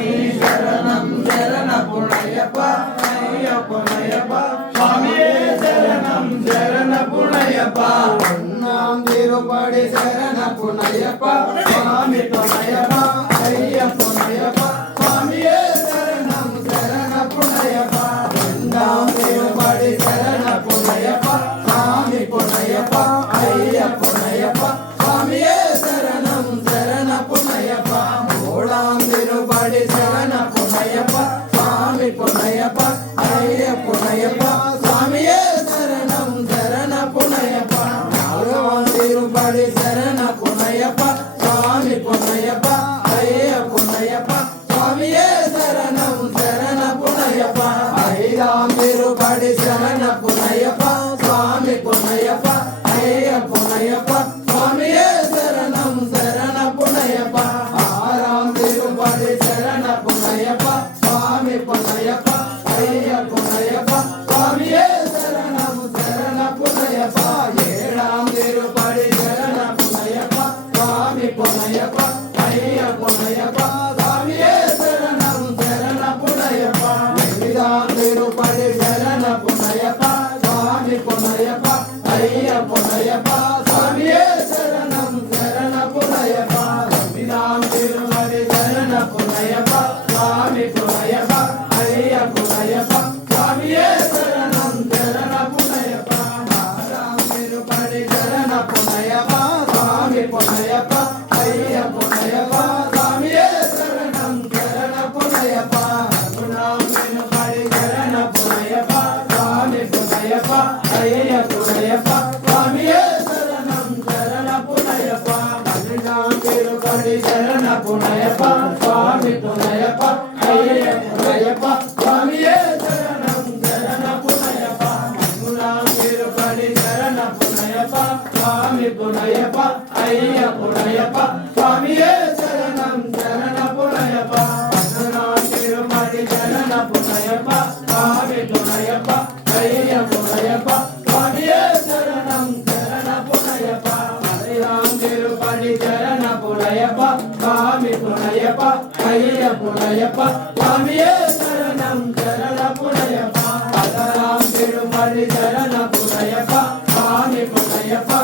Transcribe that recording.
சுவாமி சரணம் சரண புனையப்பா ஐயப்பனையப்பா சுவாமியே சரணம் சரண புனையப்பா ஒன்னாம் திருப்படி சரண புனையப்பா சுவாமி புனையப்பா ஐயப்பனையப்பா சுவாமியே சரணம் சரண புனையப்பா இரண்டாம் திருப்படி சரண புனையப்பா சுவாமி புனையப்பா ஐயப்பனையப்பா சுவாமியே சரணம் சரண புனையப்பா மூணாம் திருப்படி சரண புனையப்பா சுவாமி புனையப்பா ஐயப்பனையப்பா சுவாமியே சரணம் சரண புனையப்பா நான்காம் திருப்படி சரண புனையப்பா சுவாமி புனையப்பா ஐயப்பனையப்பா சுவாமியே சரணம் சரண புனையப்பா ஐந்தாம் திருப்படி சரண புனையப்பா சுவாமி புனையப்பா ஐயப்பனையப்பா சுவாமியே சரணம் சரண புனையப்பா ஆறாம் திருப்படி சரண புனையப்பா சுவாமி புனையப்பா ஐயப்பனையப்பா சுவாமியே சரணம் சரண புனையப்பா ஏழாம் திருப்படி சரண புனையப்பா சுவாமி புனையப்பா ஐயப்பனையப்பா சுவாமியே சரணம் சரண புனையப்பா எட்டாம் திருப்படி சரண புனையப்பா சுவாமி புனையப்பா ஐயப்பனையப்பா சுவாமியே சரணம் சரண புனையப்பா ஒன்பதாம் திருப்படி சரண புனையப்பா சுவாமி புனையப்பா ஐயப்பனையப்பா சுவாமியே சரணம் சரண புனையப்பா ஆறாம் திருப்படி சரண புனையப்பா சுவாமி புனையப்பா ஐயப்பனையப்பா சுவாமியே சரணம் சரண புனையப்பா பதினொன்றாம் திருப்படி சரண புனையப்பா சுவாமி புனையப்பா ஐயப்பனையப்பா சுவாமியே சரணம் சரண புனையப்பா பன்னிரண்டாம் திருப்படி சரண புனையப்பா சுவாமி புனையப்பா ஐயப்பனையப்பா சுவாமியே சரணம் சரண புனையப்பா பதிமூணாம் திருப்படி சரண புனையப்பா சுவாமி புனையப்பா ஐயப்பனையப்பா சுவாமியே சரணம் சரண புனையப்பா பதினாறாம் திருப்படி சரண புனையப்பா சுவாமி புனையப்பா ஐயப்பனையப்பா சுவாமியே சரணம் சரண புனையப்பா பதினாறாம் திருப்படி சரண புனையப்பா சுவாமி புனையப்பா ஐயப்பனையப்பா சுவாமியே சரணம் சரண புனையப்பா பதினாறாம் திருப்படி சரண புனையப்பா சுவாமி புனையப்பா